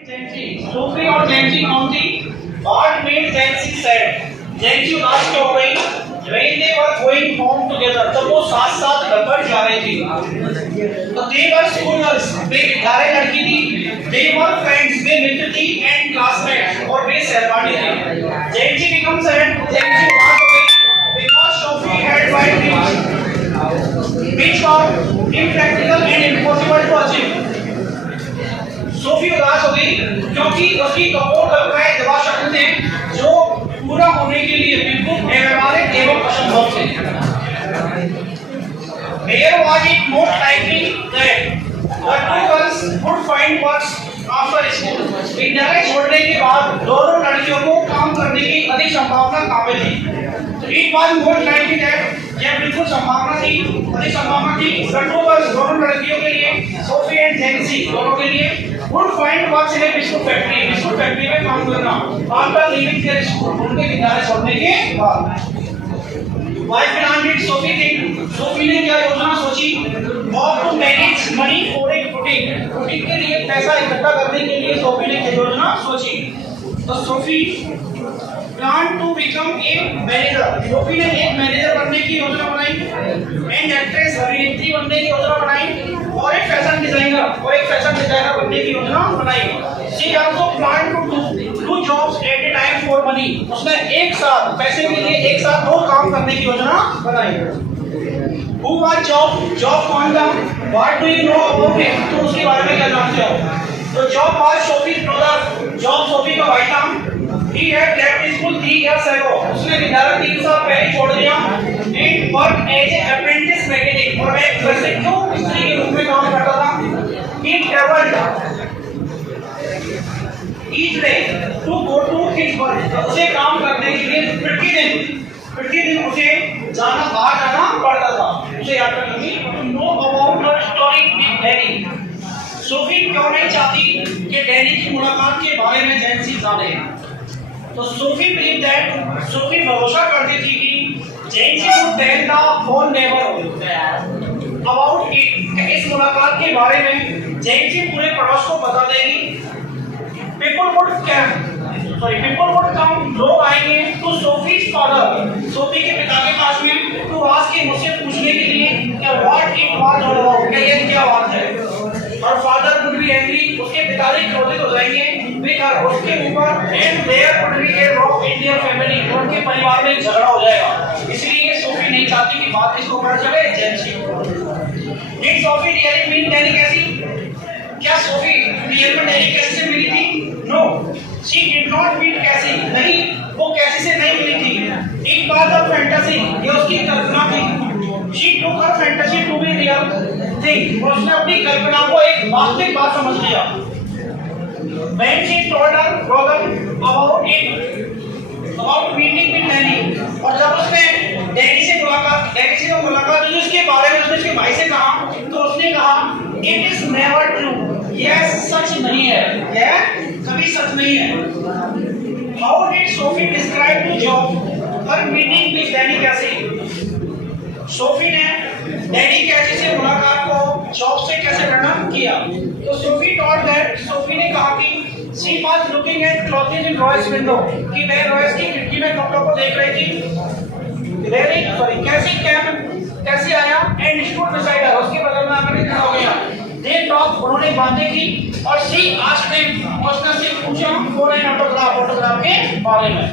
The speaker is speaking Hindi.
Sophie और Jancy कौन थी? What made Jancy sad? Jancy उदास क्यों हो गई? When they were going home together, जब वो साथ साथ घर पर जा रहे थे, तो they were schoolgirls, वे विद्यालय लड़की थी, they were friends, वे मित्र थी and classmates, और वे सहपाठी थी. Jancy becomes sad, Jancy उदास हो गई, because Sophie had white dreams, which were impractical and impossible to achieve. Sophie उदास हो गई क्योंकि उसकी कपोल कल्पनाएं दिवास्वप्न थे जो पूरा होने के लिए बिल्कुल अव्यवहारिक एवं असंभव थे. There was it most likely that the two girls would find work after school. विद्यालय छोड़ने के बाद दोनों लड़कियों को काम करने की अधिक संभावना काबिल थी. It was most likely that यह बिल्कुल संभावना थी, अधिक संभावना थी. The two girls दोनों लड़कियों के लिए, सोफी एंड जेंसी दोनों के लिए would find work in a biscuit factory, biscuit factory में काम करना. After leaving their school, उनके विद्यालय छोड़ने के बाद. Why did Sophie think? Sophie ने क्या योजना सोची? How to manage money for a pudding. Pudding के लिए पैसा इकट्ठा करने के लिए सोफी ने क्या योजना सोची? तो Sophie plan to become a manager. Sophie ने एक मैनेजर बनने की योजना बनाई. एंड एक्ट्रेस अभिनेत्री बनने की योजना बनाई. और एक फैशन डिजाइनर बनने की योजना बनाई. She also plan to do jobs at a time for money. उसने एक साथ पैसे के लिए एक साथ दो काम करने की योजना बनाई. Who was जॉब कौन था? What do you know about him? तो उसके बारे में क्या जानते हो? तो job was Sophie's brother. Job Sophie का भाई था. He had left school 3 years ago. उसने विद्यालय 3 साल पहले छोड़ दिया. And worked as an apprentice mechanic. और एक प्रशिक्षु मिस्त्री के रूप में काम करता था. He traveled each day to go to his work. उसे काम करने के लिए प्रतिदिन उसे बाहर जाना पड़ता था. उसे याद रखनी थी. Know about her story with Danny. Sophie क्यों नहीं चाहती कि डैनी की मुलाकात के बारे में जेंसी जाने? तो सोफी बिलीव दैट, सोफी भरोसा करती थी कि जेंसी would tell the whole neighborhood about it. इस मुलाकात के बारे में जेंसी पूरे पड़ोस को बता देगी. People would come, लोग आएंगे to Sophie's father, सोफी के पिता के पास में, to ask him, मुझसे पूछने के लिए कि what it was all about, कि ये क्या बात है. और फादर would be angry, उसके पिताजी क्रोधित हो जाएंगे with her, उसके ऊपर. and there would be a row in their family, उनके परिवार में झगड़ा हो जाएगा. इसलिए सोफी नहीं चाहती कि बात किसको पता चले, जेंसी को. Did Sophie really meet Danny Casey? क्या सोफी रियल में डैनी कैसी से मिली थी? No, she did not meet Casey. नहीं, वो कैसी से नहीं मिली थी. It was a fantasy, ये उसकी कल्पना थी. She took her fantasy to be real thing. उसने अपनी कल्पना को एक वास्तविक बात समझ लिया. When she told her brother about meeting with Danny, और जब उसने डैनी से मुलाकात की उसके बारे में उसने उसके भाई से कहा, तो उसने कहा it is never true. यह सच नहीं है, यह कभी सच नहीं है. How did Sophie describe to Job her meeting with Danny Casey? Sophie ने डैनी कैसी से मुलाकात को जॉब से कैसे वर्णन किया? तो सोफी told that, सोफी ने कहा कि she was looking at clothes in Roy's window, कि वह रॉयस की खिड़की में कपड़ों को देख रही थी. कैसी आया and stood beside her, उसके बगल में आकर खड़ा हो गया. They talked, उन्होंने बातें की. और she asked him, उसने से पूछा for an autograph के बारे में.